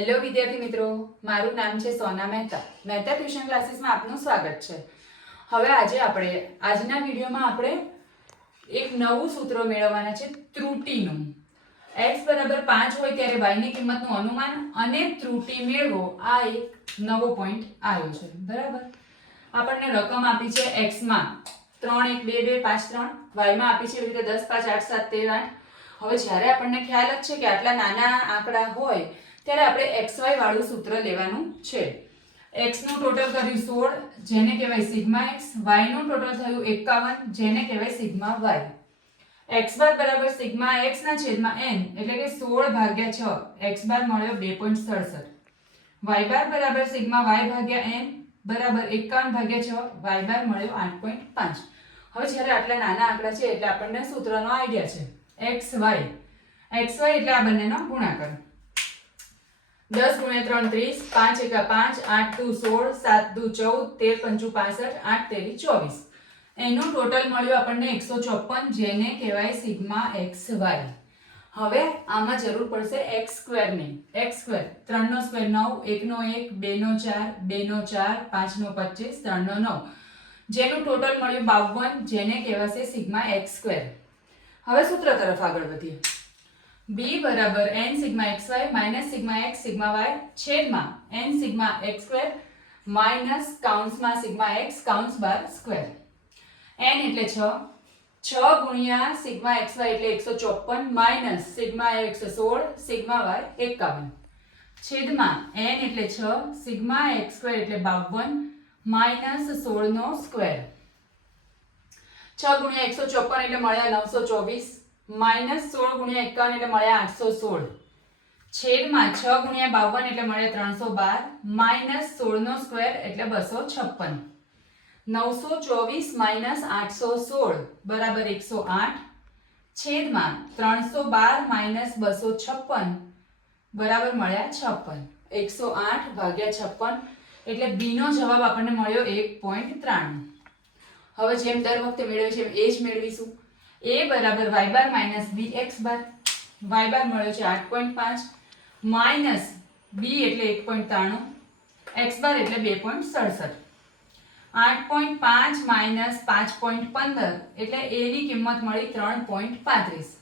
Hello વિદ્યાર્થી મિત્રો, મારું નામ છે સોના મહેતા. મહેતા ટ્યુશન ક્લાસીસમાં આપનું સ્વાગત છે. હવે આજે આપણે, આજના વિડીયોમાં આપણે એક નવું સૂત્ર મેળવવાના છે, ત્રુટીનું. એક્સ બરાબર પાંચ હોય ત્યારે વાયની કિંમતનું અનુમાન અને ત્રુટી મેળવો, આ એક નવો પોઈન્ટ આવ્યો છે. બરાબર? આપણને રકમ આપી છે એક્સમાં ત્રણ એક બે બે પાંચ ત્રણ. વાયમાં આપી છે એવી રીતે દસ પાંચ આઠ સાત તેર આઠ. હવે જ્યારે આપણને ખ્યાલ જ છે કે આટલા નાના આંકડા હોય ત્યારે આપણે એક્સ વાય વાળું સૂત્ર લેવાનું છે. એક્સનું ટોટલ કર્યું સોળ, જેને કહેવાય સિગ્મા એક્સ વાયનું ટોટલ થયું એકાવન, જેને કહેવાય સિગ્મા વાય એક્સ બાર બરાબર સિગ્મા એક્સ ના છેદમાં એન એટલે કે સોળ ભાગ્યા છ એક્સ બાર મળ્યો બે પોઈન્ટ સડસઠ. વાય બાર બરાબર સિગ્મા વાય ભાગ્યા એન બરાબર એકાવન ભાગ્યા છ વાય બાર મળ્યો આઠ પોઈન્ટ પાંચ. હવે જ્યારે આટલા નાના આંકડા છે, એટલે આપણને સૂત્રનો આઈડિયા છે. એક્સ વાય એક્સ વાય એટલે આ બંનેનો ગુણાકાર. દસ ગુણ્યા ત્રણ, ત્રીસ, પાંચ એકા પાંચ, આઠ દુ સોળ, સાત દુ ચૌદ, તેર પંચુ પાસઠ, આઠ તેરી ચોવીસ. એનું ટોટલ મળ્યું આપણને એકસો ચોપન, જેને કહેવાય સિગ્મા એક્સ વાય. હવે આમાં જરૂર પડશે એક્સ સ્ક્વેરની. એક્સ સ્ક્વેર, ત્રણનો સ્ક્વેર નવ, એકનો એક, બેનો ચાર બેનો ચાર, પાંચનો પચીસ, ત્રણનો નવ. જેનું ટોટલ મળ્યું બાવન, જેને કહેવાશે સિગ્મા એક્સ સ્ક્વેર. હવે સૂત્ર તરફ આગળ વધીએ. B બરાબર n sigma xy minus sigma x sigma y છેદમાં n sigma x square minus કાઉન્સમાં sigma x કાઉન્સ બાર સ્ક્વેર. n એટલે 6 6 ગુણ્યા સિગ્મા વાય એટલે 154 માઇનસ સિગ્મા એકસો સોળ સિગ્મા વાય એકાવન. છેદમાં એન એટલે છ, સિગ્મા એક્સ સ્ક્વેર એટલે 52 માઇનસ સોળનો સ્ક્વેર. છ ગુણ્યા 154 એટલે મળ્યા 924 માઇનસ સોળ ગુણ્યા 51 એટલે મળ્યા 816 છેદમાં છ ગુણ્યા 52 એટલે મળ્યા 312 માઇનસ 16 નો સ્ક્વેર એટલે 256 924 માઇનસ 816 બરાબર 108 છેદમાં 312 માઇનસ 256 બરાબર મળ્યા 56 108 ભાગ્યા 56 એટલે બીનો જવાબ આપણને મળ્યો 1.93 હવે જેમ દર વખતે મેળવીએ એમ એ જ મેળવીશું. A બરાબર y bar minus B X bar. Y bar મળ્યો છે આઠ પોઈન્ટ પાંચ. માઇનસ બી એટલે એક પોઈન્ટ ત્રાણું. એક્સ બાર એટલે બે પોઈન્ટ સડસઠ. આઠ પોઈન્ટ પાંચ માઇનસ પાંચ પોઈન્ટ પંદર. એટલે એની કિંમત મળી ત્રણ પોઈન્ટ પાંત્રીસ.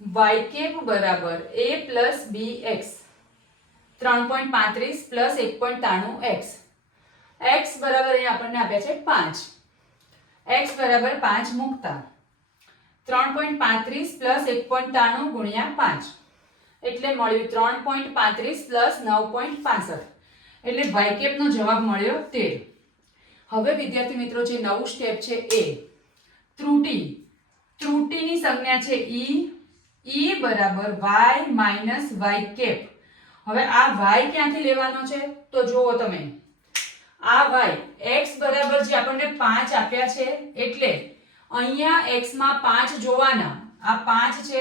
વાય કેપ બરાબર એ પ્લસ બી એક્સ ત્રણ પોઈન્ટ પાંત્રીસ પ્લસ એક પોઈન્ટ ત્રાણું એક્સ એક્સ બરાબર અહીંયા આપણને આપ્યા છે પાંચ. એક્સ બરાબર પાંચ મૂકતા. ત્રણ પોઈન્ટ પાંત્રીસ પ્લસ એક પોઈન્ટ ત્રાણું ગુણ્યા પાંચ. એટલે મળ્યું ત્રણ પોઈન્ટ પાંત્રીસ પ્લસ નવ પોઈન્ટ પાસઠ. એટલે વાયકેપનો જવાબ મળ્યો તેર. હવે વિદ્યાર્થી મિત્રો, જે નવું સ્ટેપ છે એ. ત્રુટી. ત્રુટીની સંજ્ઞા છે ઈ. ઈ બરાબર વાય માઇનસ વાય કેપ હવે આ વાય ક્યાંથી લેવાનો છે? તો જુઓ તમે. આ વાય એક્સ બરાબર જે આપણને પાંચ આપ્યા છે, એટલે અહીંયા x માં જોવાના. આ પાંચ છે,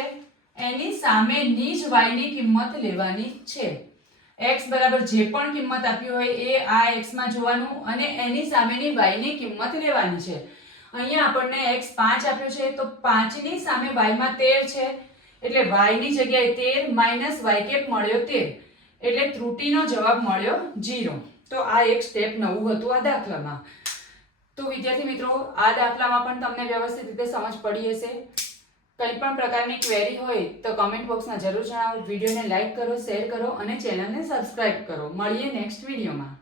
એની સામેની જ y કિંમત લેવાની છે. x બરાબર જે પણ કિંમત આપી હોય એ આ x જોવાનું અને એની સામેની y કિંમત લેવાની છે. અહીંયા આપણને x પાંચ આપ્યો છે, તો પાંચની સામે y માં છે. એટલે y જગ્યાએ તેર માઇનસ y કેપ મળ્યો તેર. એટલે ત્રુટીનો જવાબ મળ્યો જીરો તો આ એક સ્ટેપ નવું હતું આ દાખલામાં. તો વિદ્યાર્થી મિત્રો આ દાખલામાં પણ તમને વ્યવસ્થિત રીતે સમજ પડી હશે. કંઈ પણ પ્રકારની ક્વેરી હોય તો કમેન્ટ બોક્સમાં જરૂર જણાવો. વિડીયોને લાઇક કરો શેર કરો અને ચેનલને સબસ્ક્રાઇબ કરો. મળીએ નેક્સ્ટ વિડીયોમાં